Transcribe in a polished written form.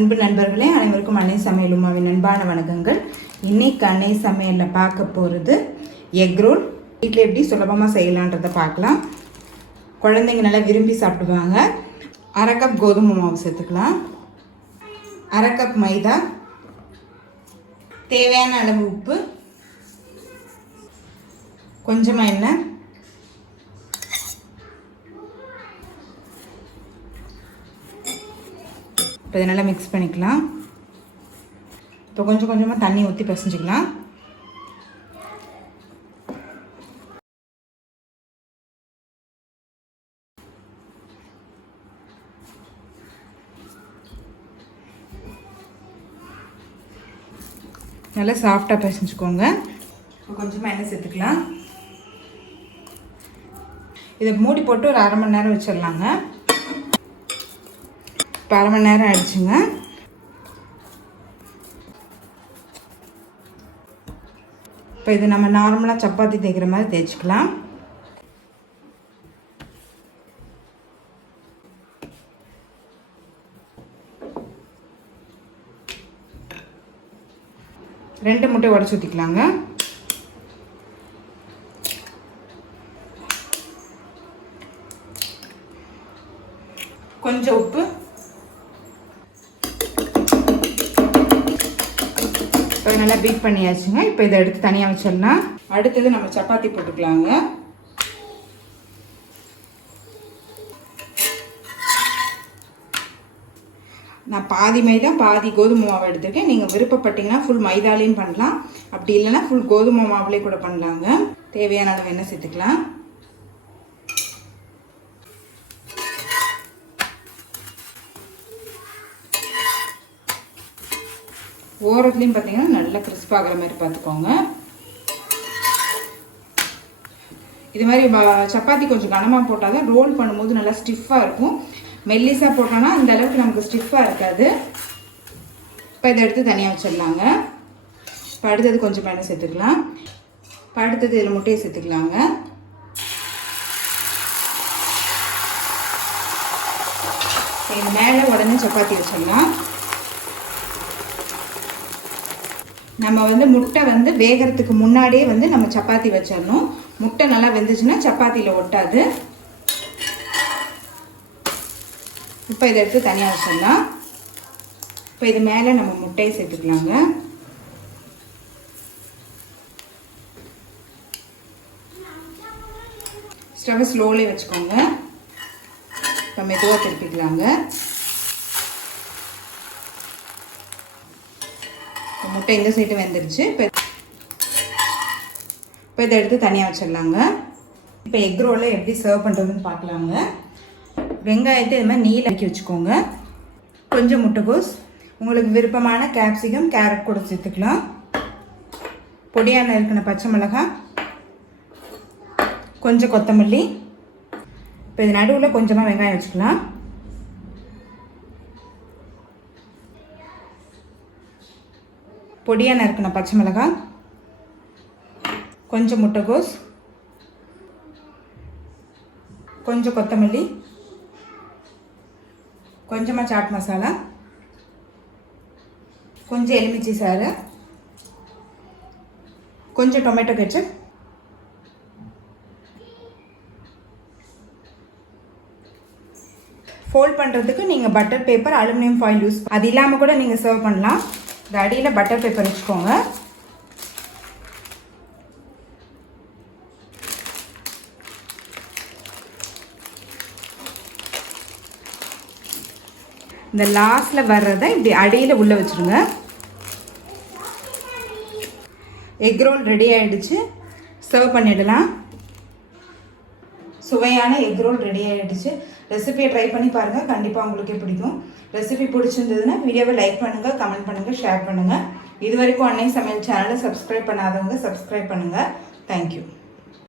அன்பு நண்பர்களே, அனைவருக்கும் அன்னை சமையல் உமாவின் அன்பான வணக்கங்கள். இன்னைக்கு அன்னை சமையலில் பார்க்க போகிறது எக் ரோல். வீட்டில் எப்படி சுலபமாக செய்யலான்றதை பார்க்கலாம். குழந்தைங்க நல்லா விரும்பி சாப்பிடுவாங்க. அரை கப் கோதுமை மாவு சேர்த்துக்கலாம், அரை கப் மைதா, தேவையான அளவு உப்பு, கொஞ்சமாக எண்ணெய், இப்போ இதை நல்லா மிக்ஸ் பண்ணிக்கலாம். இப்போ கொஞ்சம் கொஞ்சமாக தண்ணி ஊற்றி பிசைஞ்சிக்கலாம். நல்லா சாஃப்டாக பிசைஞ்சுக்கோங்க. இப்போ கொஞ்சமாக எண்ணெய் சேர்த்துக்கலாம். இதை மூடி போட்டு ஒரு அரை மணி நேரம் வச்சிடலாங்க. இப்போ அரை மணி நேரம் ஆயிடுச்சுங்க. இப்போ இது நம்ம நார்மலாக சப்பாத்தி தேய்க்கிற மாதிரி தேய்ச்சிக்கலாம். ரெண்டு முட்டை உடச்சி ஊற்றிக்கலாங்க. கொஞ்சம் உப்பு, இப்போ நல்லா பீட் பண்ணியாச்சுங்க. இப்போ இதை எடுத்து தனியாக வச்சிடலாம். அடுத்தது நம்ம சப்பாத்தி போட்டுக்கலாங்க. நான் பாதி மைதா பாதி கோதுமை மாவு எடுத்துருக்கேன். நீங்கள் விருப்பப்பட்டீங்கன்னா ஃபுல் மைதாலையும் பண்ணலாம், அப்படி இல்லைன்னா ஃபுல் கோதுமை மாவுலேயே கூட பண்ணலாங்க. தேவையான அளவு எண்ணெய் சேர்த்துக்கலாம். ஓரத்துலையும் பார்த்தீங்கன்னா நல்லா கிறிஸ்பாகிற மாதிரி பார்த்துக்கோங்க. இது மாதிரி சப்பாத்தி கொஞ்சம் கனமாக போட்டால் தான் ரோல் பண்ணும்போது நல்லா ஸ்டிஃபாக இருக்கும். மெல்லிஸாக போட்டோன்னா அந்த அளவுக்கு நமக்கு ஸ்டிஃபாக இருக்காது. இப்போ இதை எடுத்து தனியாக வச்சிடலாங்க. இப்போ அடுத்தது கொஞ்சம் எண்ணெய் சேர்த்துக்கலாம். இப்போ அடுத்தது இதில் முட்டையை சேர்த்துக்கலாங்க. இது மேலே உடனே சப்பாத்தி வச்சிடலாம். நம்ம முட்டை வேகிறதுக்கு முன்னாடியே நம்ம சப்பாத்தி வச்சிடணும். முட்டை நல்லா வெந்துச்சுன்னா சப்பாத்தியில் ஒட்டாது. இப்போ இதை எடுத்து தனியாக வச்சிடலாம். இப்போ இது மேலே நம்ம முட்டையை சேர்த்துக்கலாங்க. ஸ்டவ்வை ஸ்லோலி வச்சுக்கோங்க. இப்போ மெதுவாக திருப்பிக்கலாங்க. முட்டை இந்த சைடு வெந்துருச்சு. இப்போ இதை எடுத்து தனியாக வச்சிடலாங்க. இப்போ எக் ரோலில் எப்படி சர்வ் பண்ணுறதுன்னு பார்க்கலாங்க. வெங்காயத்தை இது மாதிரி நீல அடிக்கி வச்சுக்கோங்க. கொஞ்சம் முட்டைகோஸ், உங்களுக்கு விருப்பமான கேப்சிகம், கேரட் கூட சேர்த்துக்கலாம். பொடியான இருக்கிற பச்சை மிளகாய், கொஞ்சம் கொத்தமல்லி. இப்போ இது நடுவில் கொஞ்சமாக வெங்காயம் வச்சுக்கலாம். பொடியாக நறுக்கின பச்சை மிளகாய், கொஞ்சம் முட்டைகோஸ், கொஞ்சம் கொத்தமல்லி, கொஞ்சமாக சாட் மசாலா, கொஞ்சம் எலுமிச்சை சாறு, கொஞ்சம் டொமேட்டோ கெச்சப், ஃபோல்ட் பண்ணுறதுக்கு நீங்கள் butter paper, aluminium foil use, அது இல்லாமல் கூட நீங்கள் சர்வ் பண்ணலாம். இந்த அடியில் பட்டர் பேப்பர் வச்சுக்கோங்க. இந்த லாஸ்ட்டில் வர்றதை இப்படி அடியில் உள்ளே வச்சுருங்க. எக் ரோல் ரெடி ஆகிடுச்சு. சர்வ் பண்ணிடலாம். சுவையான எக் ரோல் ரெடி ஆகிடுச்சு. ரெசிபியை ட்ரை பண்ணி பாருங்கள், கண்டிப்பாக உங்களுக்கே பிடிக்கும். ரெசிபி பிடிச்சிருந்ததுன்னா வீடியோவை லைக் பண்ணுங்கள், கமெண்ட் பண்ணுங்கள், ஷேர் பண்ணுங்கள். இது வரைக்கும் அன்னை சமையல் சேனலை சப்ஸ்கிரைப் பண்ணாதவங்க சப்ஸ்கிரைப் பண்ணுங்கள். தேங்க்யூ.